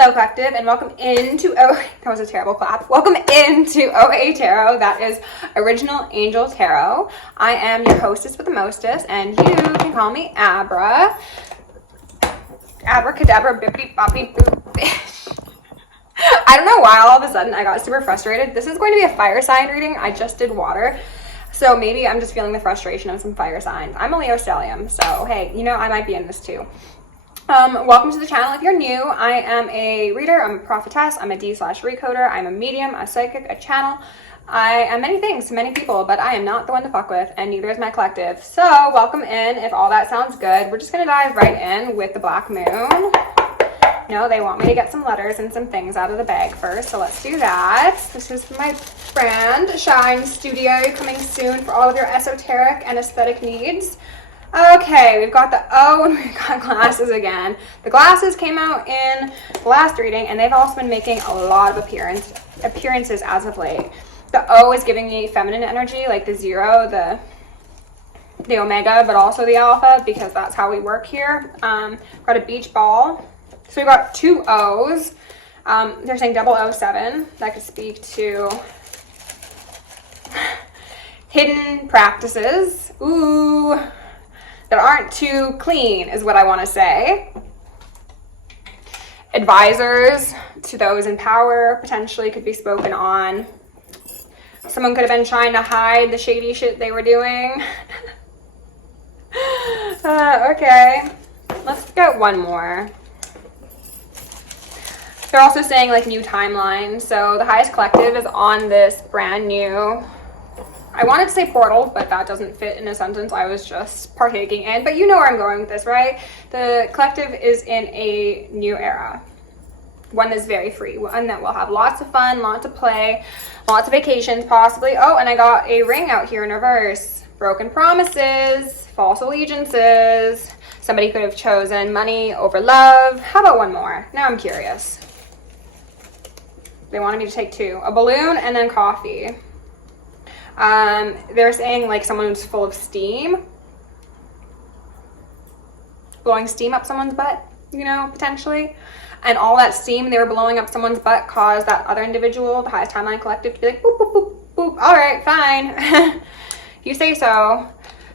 Hello, collective, and welcome into that was a terrible clap. Welcome into OAtarot. That is Original Angel Tarot. I am your hostess with the mostest, and you can call me Abra. Abracadabra, bippity boppity boop. I don't know why all of a sudden I got super frustrated. This is going to be a fire sign reading. I just did water, so maybe I'm just feeling the frustration of some fire signs. I'm a Leo stellium, so hey, you know, I might be in this too. Welcome to the channel. If you're new, I am a reader, I'm a prophetess, I'm a D/recoder, I'm a medium, a psychic, a channel. I am many things to many people, but I am not the one to fuck with, and neither is my collective. So welcome in. If all that sounds good, we're just gonna dive right in with the Black Moon. No, they want me to get some letters and some things out of the bag first, so let's do that. This is my brand, Shine Studio, coming soon for all of your esoteric and aesthetic needs. Okay, we've got the O and we've got glasses again. The glasses came out in the last reading, and they've also been making a lot of appearances as of late. The O is giving me feminine energy, like the zero, the omega, but also the alpha, because that's how we work here. Got a beach ball. So we've got two O's. They're saying 007. That could speak to hidden practices. Ooh. That aren't too clean is what I want to say. Advisors to those in power potentially could be spoken on. Someone could have been trying to hide the shady shit they were doing. Okay, let's get one more. They're also saying like new timeline. So the highest collective is on this brand new, I wanted to say portal, but that doesn't fit in a sentence I was just partaking in. But you know where I'm going with this, right? The collective is in a new era. One that's very free. One that will have lots of fun, lots of play, lots of vacations possibly. Oh, and I got a ring out here in reverse. Broken promises, false allegiances. Somebody could have chosen money over love. How about one more? Now I'm curious. They wanted me to take two. A balloon and then coffee. They're saying like someone who's full of steam, blowing steam up someone's butt, you know, potentially. And all that steam they were blowing up someone's butt caused that other individual, the highest timeline collective, to be like, boop, boop, boop, boop. All right, fine. You say so.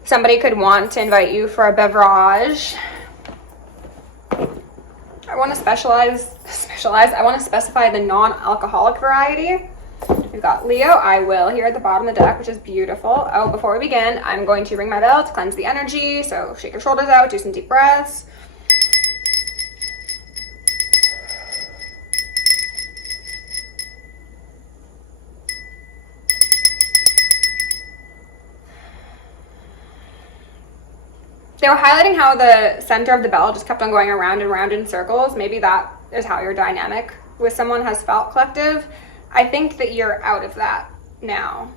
Somebody could want to invite you for a beverage. I want to I want to specify the non-alcoholic variety. We've got Leo, I will, here at the bottom of the deck, which is beautiful. Oh, before we begin, I'm going to ring my bell to cleanse the energy. So shake your shoulders out, do some deep breaths. They were highlighting how the center of the bell just kept on going around and around in circles. Maybe that is how your dynamic with someone has felt, collective. I think that you're out of that now.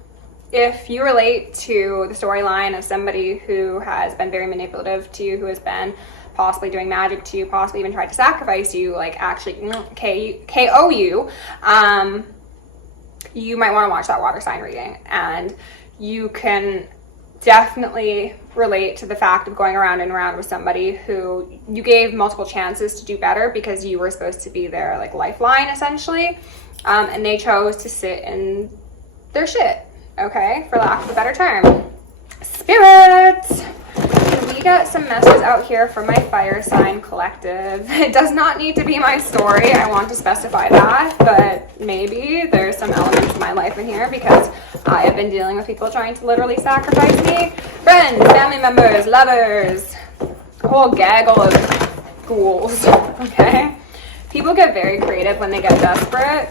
If you relate to the storyline of somebody who has been very manipulative to you, who has been possibly doing magic to you, possibly even tried to sacrifice you, like actually KO you, you might want to watch that water sign reading. And you can definitely relate to the fact of going around and around with somebody who you gave multiple chances to do better because you were supposed to be their like lifeline essentially. And they chose to sit in their shit, okay, for lack of a better term. Spirits, we got some messages out here for my fire sign collective. It does not need to be my story, I want to specify that, but maybe there's some elements of my life in here because I have been dealing with people trying to literally sacrifice me. Friends, family members, lovers, a whole gaggle of ghouls, okay? People get very creative when they get desperate,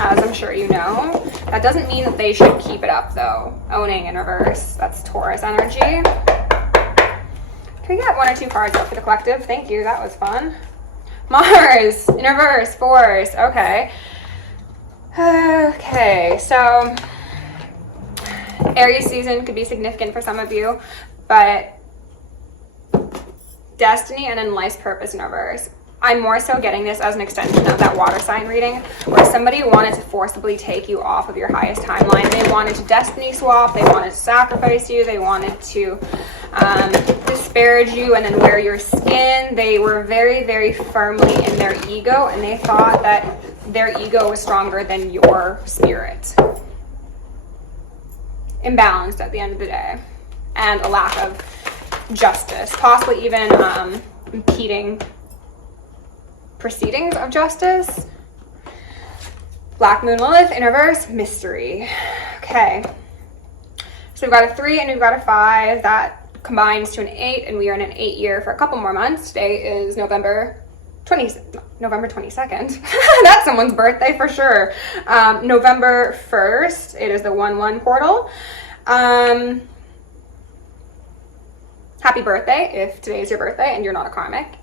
as I'm sure you know. That doesn't mean that they should keep it up though. Owning in reverse, that's Taurus energy. Can we get one or two cards out for the collective? Thank you, that was fun. Mars, in reverse, force, okay. Okay, so Aries season could be significant for some of you, but destiny and then life's purpose in reverse. I'm more so getting this as an extension of that water sign reading where somebody wanted to forcibly take you off of your highest timeline. They wanted to destiny swap, they wanted to sacrifice you, they wanted to disparage you and then wear your skin. They were very, very firmly in their ego, and they thought that their ego was stronger than your spirit. Imbalanced at the end of the day, and a lack of justice, possibly even impeding proceedings of justice. Black Moon Lilith in reverse, mystery. Okay, so we've got a 3 and we've got a 5. That combines to an 8, and we are in an 8 year for a couple more months. Today is November 22nd. That's someone's birthday for sure. November 1st, it is the 1-1 portal. Happy birthday if today is your birthday and you're not a karmic.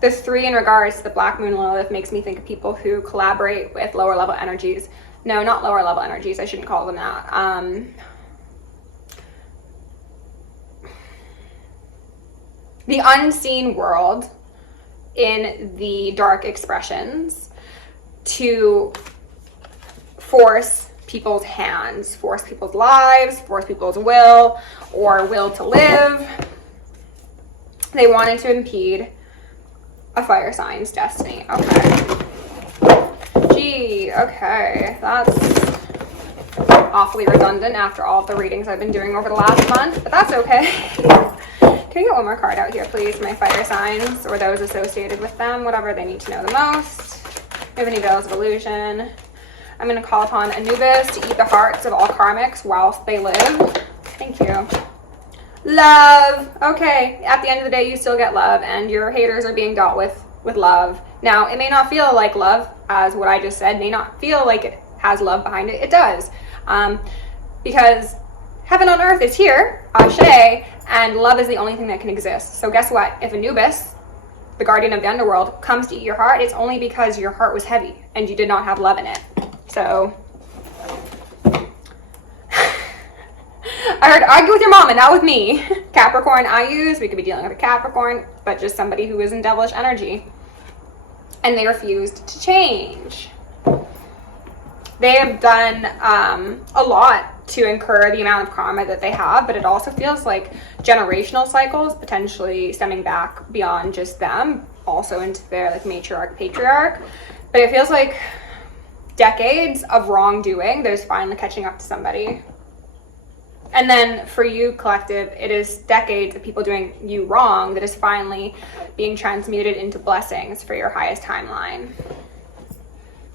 The 3 in regards to the Black Moon Lilith makes me think of people who collaborate with lower level energies. No, not lower level energies. I shouldn't call them that. The unseen world in the dark expressions to force people's hands, force people's lives, force people's will or will to live. They wanted to impede a fire sign's destiny. Okay. Gee, okay. That's awfully redundant after all of the readings I've been doing over the last month, but that's okay. Can you get one more card out here, please? My fire signs or those associated with them, whatever they need to know the most. We have any veils of illusion. I'm going to call upon Anubis to eat the hearts of all karmics whilst they live. Thank you. Love. Okay, at the end of the day, you still get love, and your haters are being dealt with love. Now, it may not feel like love, as what I just said, may not feel like it has love behind it. It does. Because heaven on earth is here, Ashe, and love is the only thing that can exist. So guess what? If Anubis, the guardian of the underworld, comes to eat your heart, it's only because your heart was heavy and you did not have love in it. So I heard argue with your mom and not with me. Capricorn I use, we could be dealing with a Capricorn, but just somebody who is in devilish energy. And they refused to change. They have done a lot to incur the amount of karma that they have, but it also feels like generational cycles potentially stemming back beyond just them, also into their like matriarch, patriarch. But it feels like decades of wrongdoing that is finally catching up to somebody. And then for you, collective, it is decades of people doing you wrong that is finally being transmuted into blessings for your highest timeline.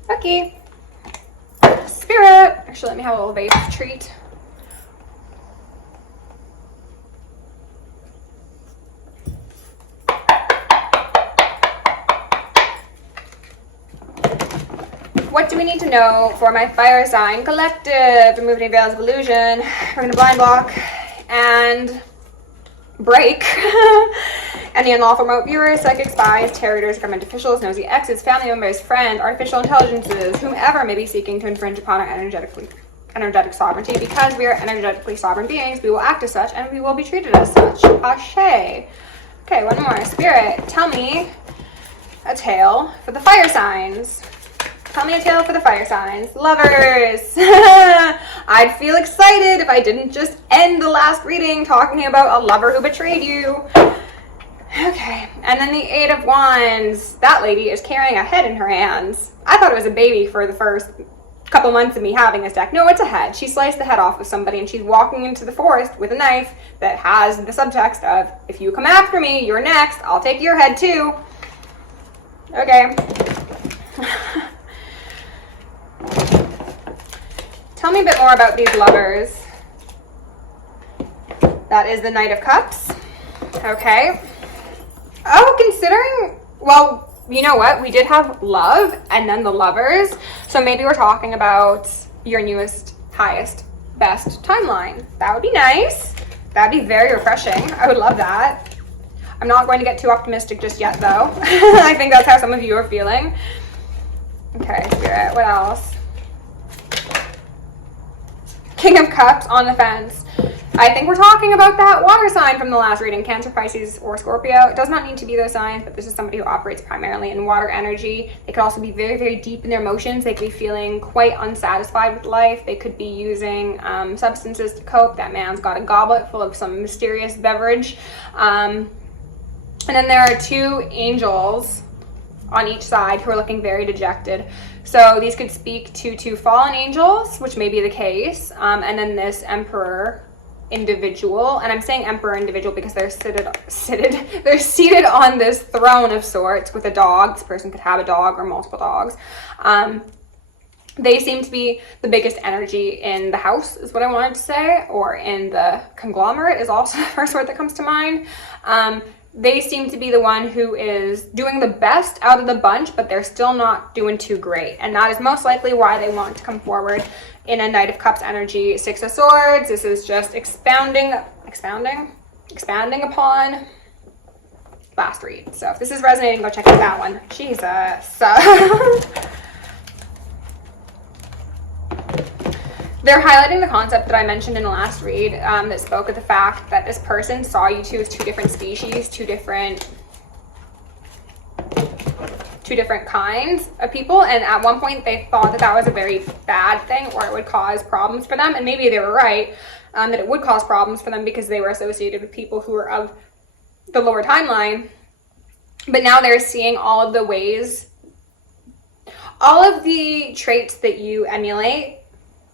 Okay. Spirit. Actually, let me have a little vape treat. What do we need to know for my fire sign collective? Remove any veils of illusion. We're going to blind block and break any unlawful remote viewers, psychic spies, tarot readers, government officials, nosy exes, family members, friends, artificial intelligences, whomever may be seeking to infringe upon our energetic sovereignty. Because we are energetically sovereign beings, we will act as such and we will be treated as such. Ashe. Okay, one more. Spirit, tell me a tale for the fire signs. Tell me a tale for the fire signs. Lovers. I'd feel excited if I didn't just end the last reading talking about a lover who betrayed you. Okay, and then the 8 of Wands. That lady is carrying a head in her hands. I thought it was a baby for the first couple months of me having this deck. No, it's a head. She sliced the head off of somebody and she's walking into the forest with a knife that has the subtext of, if you come after me, you're next. I'll take your head too. Okay. Tell me a bit more about these lovers. That is the Knight of Cups. Okay. Oh, considering, well, you know what? We did have love and then the lovers. So maybe we're talking about your newest, highest, best timeline. That would be nice. That'd be very refreshing. I would love that. I'm not going to get too optimistic just yet, though. I think that's how some of you are feeling. Okay, Spirit, what else? King of Cups on the fence. I think we're talking about that water sign from the last reading, Cancer, Pisces, or Scorpio. It does not need to be those signs, but this is somebody who operates primarily in water energy. They could also be very, very deep in their emotions. They could be feeling quite unsatisfied with life. They could be using substances to cope. That man's got a goblet full of some mysterious beverage. And then there are two angels on each side who are looking very dejected. So these could speak to two fallen angels, which may be the case, and then this emperor individual. And I'm saying emperor individual because they're seated on this throne of sorts with a dog. This person could have a dog or multiple dogs. They seem to be the biggest energy in the house, is what I wanted to say, or in the conglomerate is also the first word that comes to mind. They seem to be the one who is doing the best out of the bunch, but they're still not doing too great. And that is most likely why they want to come forward in a Knight of Cups energy. Six of Swords. This is just expanding upon last read. So if this is resonating, go check out that one. Jesus. They're highlighting the concept that I mentioned in the last read that spoke of the fact that this person saw you two as two different species, two different kinds of people, and at one point they thought that that was a very bad thing, or it would cause problems for them, and maybe they were right, that it would cause problems for them because they were associated with people who were of the lower timeline. But now they're seeing all of the ways, all of the traits that you emulate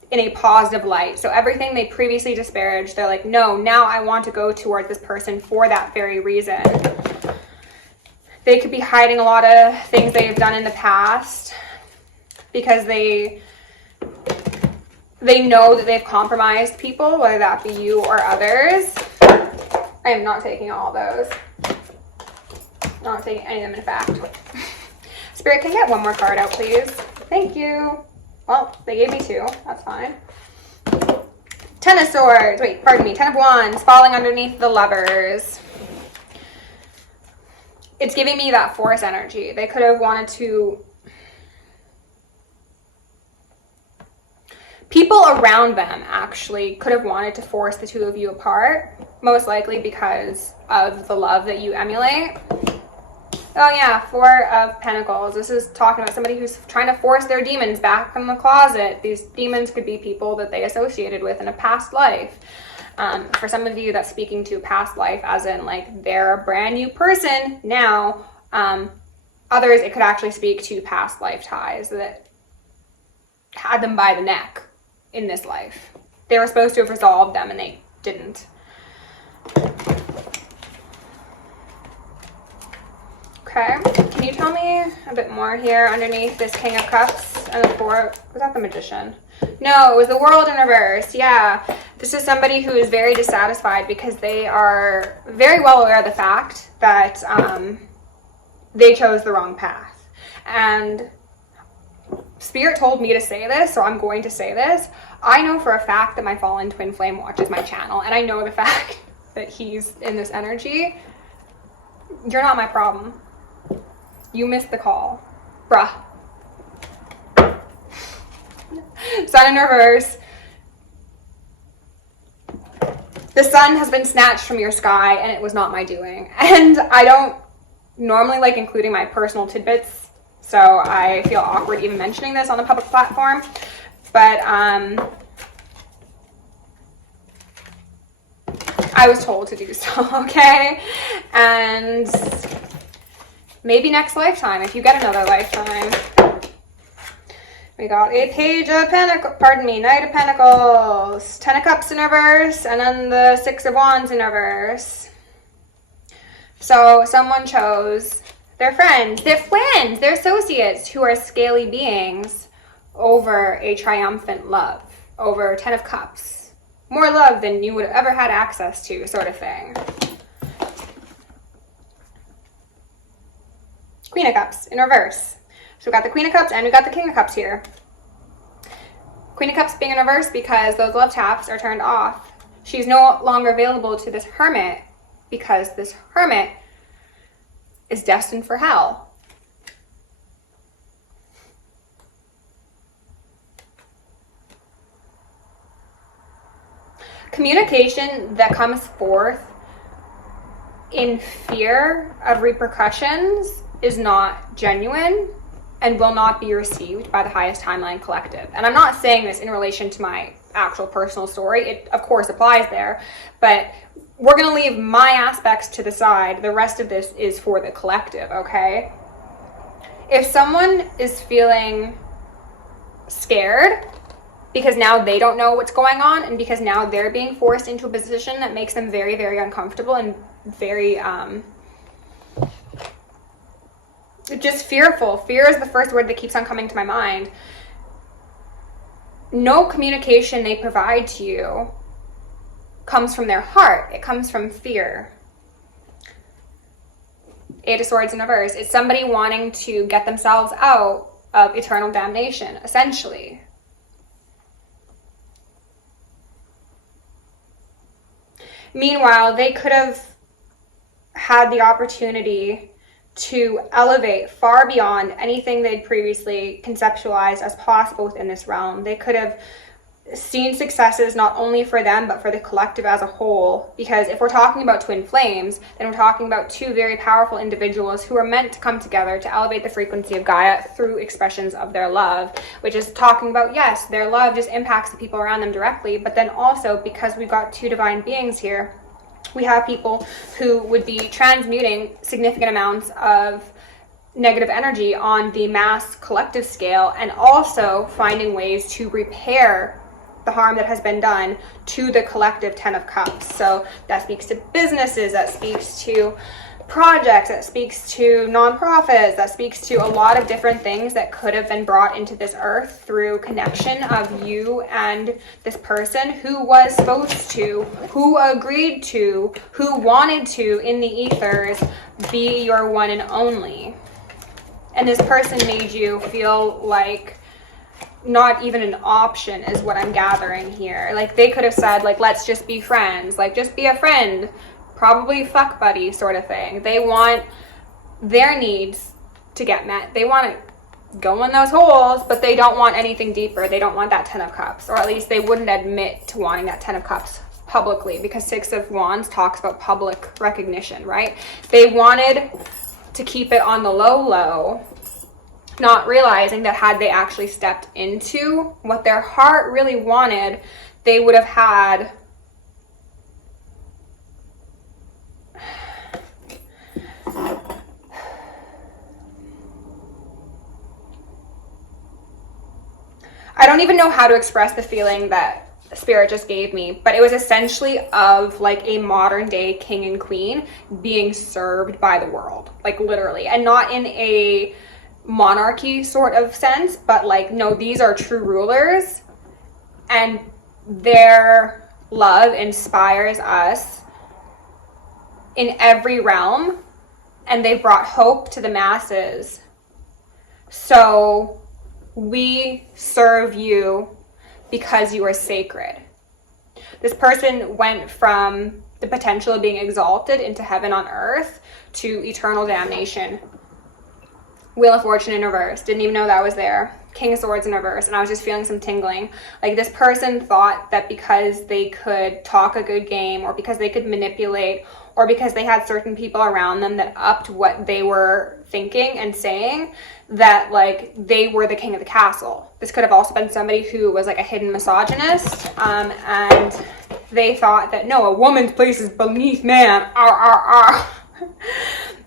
in a positive light. So everything they previously disparaged, they're like, no, now I want to go towards this person for that very reason. They could be hiding a lot of things they've done in the past because they know that they've compromised people, whether that be you or others. I am not taking all those. Not taking any of them, in fact. Spirit, can I get one more card out, please? Thank you. Well, they gave me two. That's fine. Ten of Swords. Wait, pardon me. Ten of Wands. Falling underneath the Lovers. It's giving me that force energy. They could have wanted to... People around them actually could have wanted to force the two of you apart. Most likely because of the love that you emulate. Oh yeah, Four of Pentacles. This is talking about somebody who's trying to force their demons back from the closet. These demons could be people that they associated with in a past life. For some of you, that's speaking to past life, as in like they're a brand new person now. Others, it could actually speak to past life ties that had them by the neck in this life. They were supposed to have resolved them and they didn't. Okay, can you tell me a bit more here underneath this King of Cups and the Four? Was that the Magician? No, it was the World in reverse. Yeah, this is somebody who is very dissatisfied because they are very well aware of the fact that they chose the wrong path. And Spirit told me to say this, so I'm going to say this. I know for a fact that my fallen twin flame watches my channel, and I know the fact that he's in this energy. You're not my problem. You missed the call. Bruh. Sun in reverse. The sun has been snatched from your sky and it was not my doing. And I don't normally like including my personal tidbits, so I feel awkward even mentioning this on a public platform. But I was told to do so, okay? And maybe next lifetime, if you get another lifetime. We got a Page of Pentacles, pardon me, Knight of Pentacles, Ten of Cups in reverse, and then the Six of Wands in reverse. So someone chose their friends, their associates, who are scaly beings, over a triumphant love, over Ten of Cups. More love than you would have ever had access to, sort of thing. Queen of Cups in reverse. So we've got the Queen of Cups and we've got the King of Cups here. Queen of Cups being in reverse because those love taps are turned off. She's no longer available to this Hermit because this Hermit is destined for hell. communication that comes forth in fear of repercussions is not genuine and will not be received by the highest timeline collective. And I'm not saying this in relation to my actual personal story. It, of course, applies there. But we're going to leave my aspects to the side. The rest of this is for the collective, okay? If someone is feeling scared because now they don't know what's going on, and because now they're being forced into a position that makes them very, very uncomfortable and very just fearful. Fear is the first word that keeps on coming to my mind. No communication they provide to you comes from their heart. It comes from fear. Eight of Swords in reverse. It's somebody wanting to get themselves out of eternal damnation, essentially. Meanwhile, they could have had the opportunity to elevate far beyond anything they'd previously conceptualized as possible within this realm. They could have seen successes not only for them, but for the collective as a whole. Because if we're talking about twin flames, then we're talking about two very powerful individuals who are meant to come together to elevate the frequency of Gaia through expressions of their love, which is talking about, yes, their love just impacts the people around them directly, but then also, because we've got two divine beings here, we have people who would be transmuting significant amounts of negative energy on the mass collective scale, and also finding ways to repair the harm that has been done to the collective 10 of Cups. So that speaks to businesses, that speaks to projects, that speaks to nonprofits, that speaks to a lot of different things that could have been brought into this earth through connection of you and this person who was supposed to, who agreed to, who wanted to, in the ethers, be your one and only. And this person made you feel like not even an option, is what I'm gathering here. Like, they could have said, like, let's just be friends, like, just be a friend, probably fuck buddy sort of thing. They want their needs to get met. They want to go in those holes, but they don't want anything deeper. They don't want that 10 of Cups, or at least they wouldn't admit to wanting that 10 of Cups publicly, because 6 of Wands talks about public recognition, right? They wanted to keep it on the low, not realizing that had they actually stepped into what their heart really wanted, they would have had I don't even know how to express the feeling that Spirit just gave me, but it was essentially of like a modern day king and queen being served by the world, like literally, and not in a monarchy sort of sense, but like, no, these are true rulers and their love inspires us in every realm, and they brought hope to the masses. So we serve you because you are sacred. This person went from the potential of being exalted into heaven on earth to eternal damnation. Wheel of Fortune in reverse. Didn't even know that was there. King of Swords in reverse. And I was just feeling some tingling. Like, this person thought that because they could talk a good game, or because they could manipulate, or because they had certain people around them that upped what they were thinking and saying, that like they were the king of the castle. This could have also been somebody who was like a hidden misogynist, and they thought that no, a woman's place is beneath man.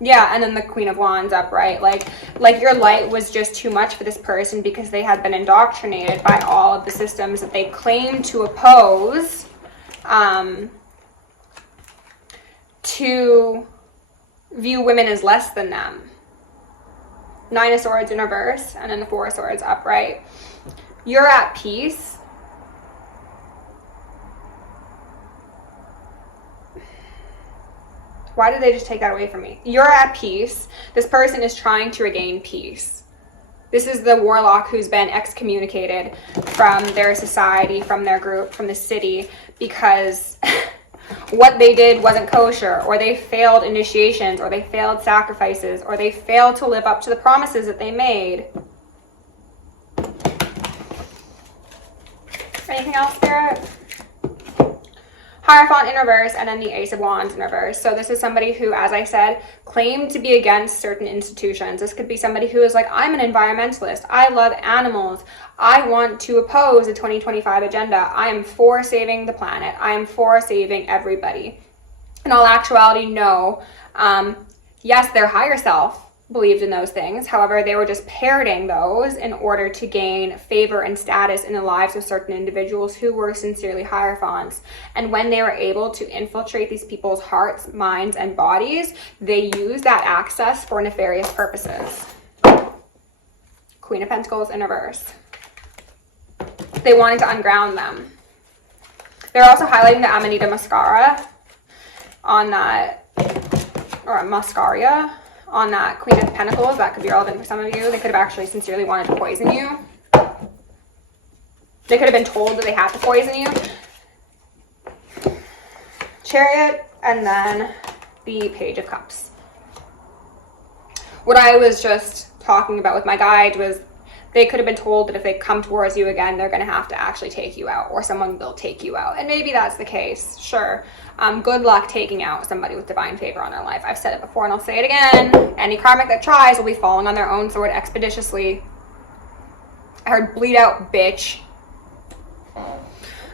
Yeah, and then the Queen of Wands upright. Like your light was just too much for this person because they had been indoctrinated by all of the systems that they claimed to oppose, to view women as less than them. 9 of Swords in reverse, and then the 4 of Swords upright. You're at peace. Why did they just take that away from me? You're at peace. This person is trying to regain peace. This is the warlock who's been excommunicated from their society, from their group, from the city, because what they did wasn't kosher, or they failed initiations, or they failed sacrifices, or they failed to live up to the promises that they made. Anything else, Spirit? Hierophant in reverse, and then the Ace of Wands in reverse. So this is somebody who, as I said, claimed to be against certain institutions. This could be somebody who is like, I'm an environmentalist. I love animals. I want to oppose the 2025 agenda. I am for saving the planet. I am for saving everybody. In all actuality, no. Yes, their higher self believed in those things. However, they were just parroting those in order to gain favor and status in the lives of certain individuals who were sincerely hierophants. And when they were able to infiltrate these people's hearts, minds, and bodies, they used that access for nefarious purposes. Queen of Pentacles in reverse. They wanted to unground them. They're also highlighting the Amanita mascara on that, or mascara on that Queen of Pentacles. That could be relevant for some of you. They could have actually sincerely wanted to poison you. They could have been told that they had to poison you. Chariot, and then the Page of Cups. What I was just talking about with my guide was they could have been told that if they come towards you again, they're going to have to actually take you out, or someone will take you out. And maybe that's the case, sure. Good luck taking out somebody with divine favor on their life. I've said it before and I'll say it again. Any karmic that tries will be falling on their own sword expeditiously. I heard bleed out, bitch.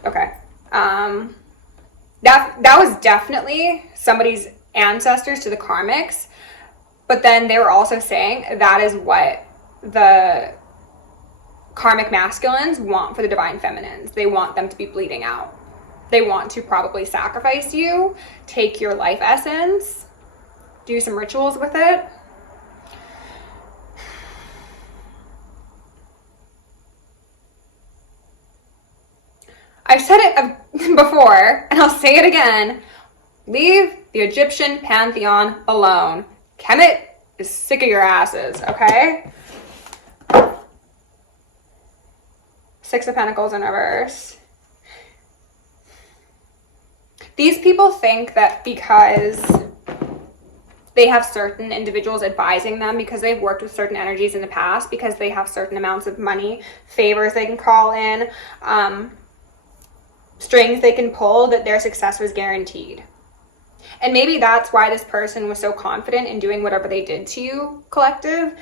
Okay. That was definitely somebody's ancestors to the karmics. But then they were also saying that is what the karmic masculines want for the divine feminines. They want them to be bleeding out. They want to probably sacrifice you, take your life essence, do some rituals with it. I've said it before, and I'll say it again. Leave the Egyptian pantheon alone. Kemet is sick of your asses, okay? Six of Pentacles in reverse. These people think that because they have certain individuals advising them, because they've worked with certain energies in the past, because they have certain amounts of money, favors they can call in, strings they can pull, that their success was guaranteed. And maybe that's why this person was so confident in doing whatever they did to you, collective.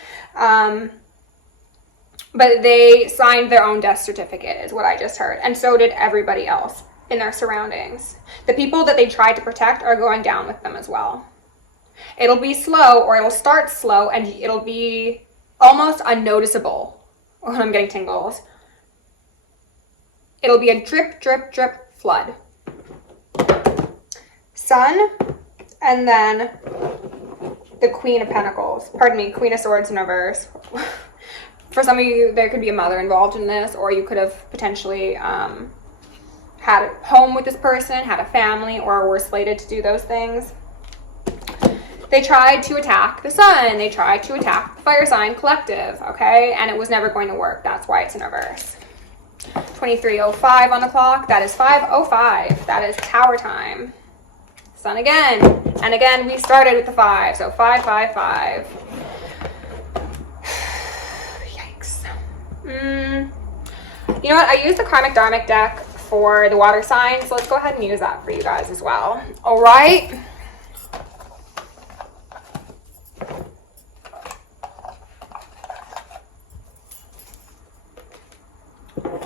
But they signed their own death certificate, is what I just heard. And so did everybody else in their surroundings. The people that they tried to protect are going down with them as well. It'll be slow, or it'll start slow, and it'll be almost unnoticeable when I'm getting tingles. It'll be a drip, drip, drip flood. Sun, and then the Queen of Pentacles. Pardon me, Queen of Swords in reverse. For some of you, there could be a mother involved in this, or you could have potentially had a home with this person, had a family, or were slated to do those things. They tried to attack the sun. They tried to attack the fire sign collective, okay? And it was never going to work. That's why it's in reverse. 23:05 on the clock. That is 5:05. That is tower time. Sun again. And again, we started with the 5. So 555. Yikes. You know what? I used the Karmic Dharmic deck for the water sign. So let's go ahead and use that for you guys as well. All right.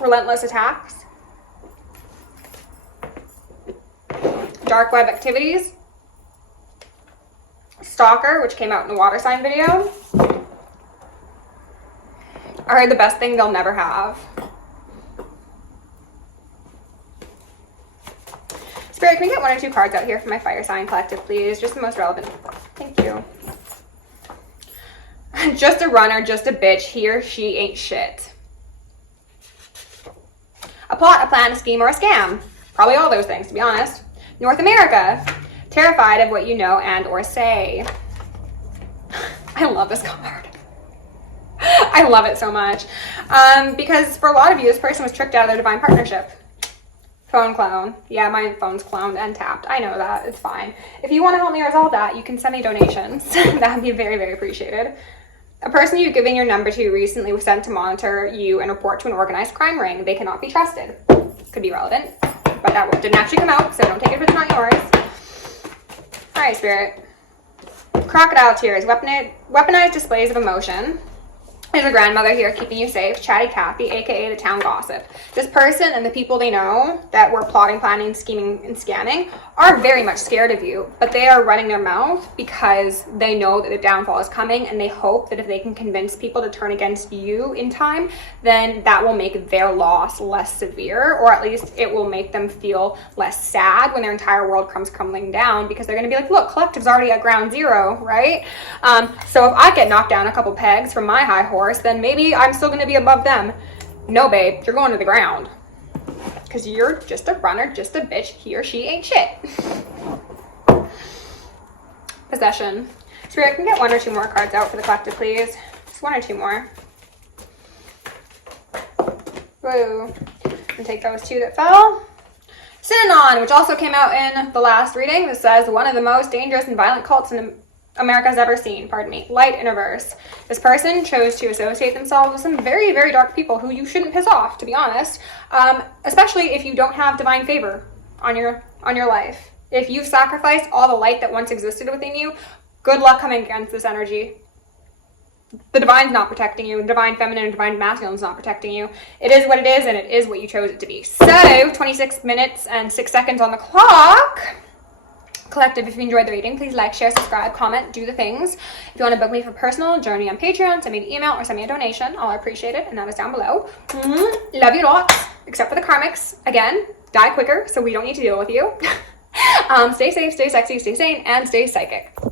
Relentless attacks, dark web activities, stalker, which came out in the water sign video. I heard the best thing they'll never have. Spirit, can we get 1 or 2 cards out here for my fire sign collective, please? Just the most relevant. Thank you. Just a runner, just a bitch. He or she ain't shit. A plot, a plan, a scheme, or a scam. Probably all those things, to be honest. North America. Terrified of what you know and or say. I love this card. I love it so much. Because for a lot of you, this person was tricked out of their divine partnership. Phone clone. Yeah, my phone's cloned and tapped. I know that. It's fine. If you want to help me resolve that, you can send me donations. That would be very, very appreciated. A person you've given your number to recently was sent to monitor you and report to an organized crime ring. They cannot be trusted. Could be relevant. but that didn't actually come out, so don't take it if it's not yours. All right, Spirit. Crocodile tears, weaponized displays of emotion. There's a grandmother here keeping you safe. Chatty Cathy, aka the town gossip. This person and the people they know that were plotting, planning, scheming, and scamming are very much scared of you, but they are running their mouth because they know that the downfall is coming, and they hope that if they can convince people to turn against you in time, then that will make their loss less severe, or at least it will make them feel less sad when their entire world comes crumbling down, because they're going to be like, look, collective's already at ground zero, right? So if I get knocked down a couple pegs from my high horse, then maybe I'm still going to be above them. No, babe, you're going to the ground. Because you're just a runner, just a bitch. He or she ain't shit. Possession. Spirit, can get 1 or 2 more cards out for the collective, please? Just 1 or 2 more. Woo. And take those 2 that fell. Synanon, which also came out in the last reading. This says, one of the most dangerous and violent cults in America's ever seen, pardon me. Light in reverse. This person chose to associate themselves with some very, very dark people who you shouldn't piss off, to be honest. Especially if you don't have divine favor on your life. If you've sacrificed all the light that once existed within you, good luck coming against this energy. The divine's not protecting you. The divine feminine and divine masculine is not protecting you. It is what it is, and it is what you chose it to be. So, 26 minutes and 6 seconds on the clock. Collective, if you enjoyed the reading, please like, share, subscribe, comment, do the things. If you want to book me for personal journey on Patreon, send me an email or send me a donation. I'll appreciate it, and that is down below. Love you lots, except for the karmics. Again, die quicker, so we don't need to deal with you. Stay safe, stay sexy, stay sane, and stay psychic.